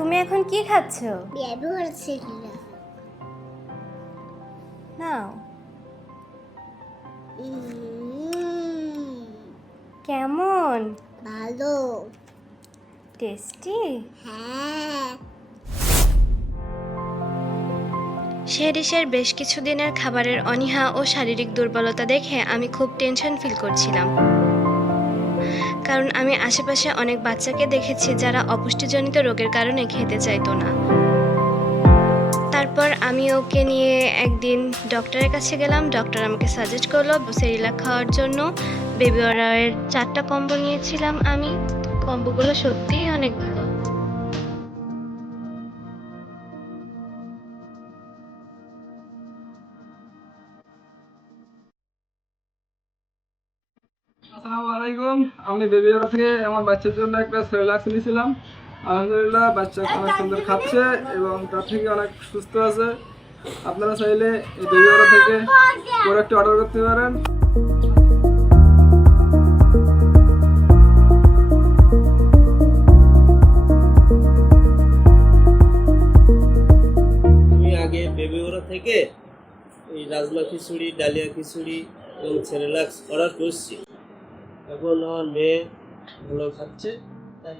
তুমি এখন কি খাচ্ছ? ব্যবহার ছিল নাও। কেমন? ভালো। টেস্টি? হ্যাঁ। সে ডিশের বেশ কিছু দিনের খাবারের অনীহা ও শারীরিক দুর্বলতা দেখে আমি খুব টেনশন ফিল করছিলাম, কারণ আমি আশেপাশে অনেক বাচ্চাকে দেখেছি যারা অপুষ্টিজনিত রোগের কারণে খেতে চাইতো না। তারপর আমি ওকে নিয়ে একদিন ডক্টরের কাছে গেলাম। ডক্টর আমাকে সাজেস্ট করলো সেরিল্যাক খাওয়ার জন্য। বেবি ওয়ারের 4টা কম্বো নিয়েছিলাম আমি। কম্বোগুলো সত্যিই অনেক ভালো। আসসালামু আলাইকুম। আমি বেবিওয়ালা থেকে আমার বাচ্চার জন্য একটা সেরেলাক্স নিয়েছিলাম। আলহামদুলিল্লাহ বাচ্চা অনেক সুন্দর খাচ্ছে এবং তার থেকে অনেক সুস্থ আছে। আপনারা চাইলে এই বেবিওয়ালা থেকে প্রোডাক্টটি অর্ডার করতে পারেন। আমি আগে বেবিওরা থেকে এই রাজমা খিচুড়ি, ডালিয়া খিচুড়ি এবং সেরেলাক্স অর্ডার করছি। এখন আমার মেয়ে ভালো খাচ্ছে, তাই